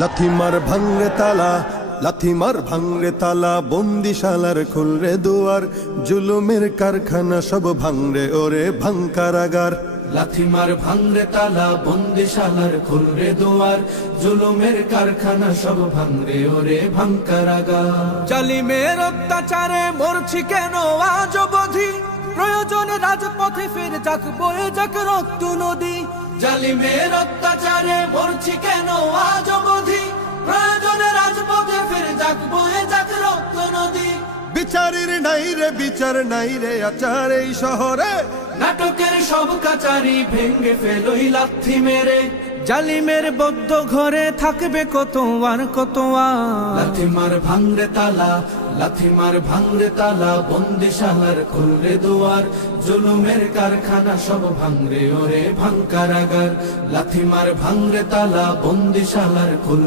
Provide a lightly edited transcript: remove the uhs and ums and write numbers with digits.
লাথিমার ভাঙরে তালা, লাথিমার ভাঙরে তালা, বন্দিশালার খুলরে দুয়ার, জুলুমের কারখানা সব ভাঙরে ওরে ভাঙ কারাগার। লাথিমার ভাঙরে তালা, বন্দিশালার খুলরে দুয়ার, জুলুমের কারখানা সব ভাঙরে ওরে ভাঙ কারাগার। জালিমের অত্যাচারে মরছি কেন আজ অবধি, প্রয়োজনে রাজপথে ফের যাক বয়ে যাক রক্ত নদী। জালিমের অত্যাচারে মরছি কেন আজ অবধি, প্রয়োজনে রাজপথে ফের যাক বয়ে যাক রক্ত নদী। বিচারের নাই রে বিচার নাই রে আচার এই শহরে, নাটকের সব কাচারি ভেঙ্গে ফেলোই লাথি মেরে। জালিমের বদ্ধ ঘরে থাকবে কত আর কত আর। লাথিমার ভাঙরে তালা, লাথিমার ভাঙরে তালা, বন্দিশালার খুলরে দুয়ার, জুলুমের কারখানা সব ভাঙরে ওরে ভাঙ কারাগার। লাথিমার ভাঙরে তালা, বন্দিশালার খুল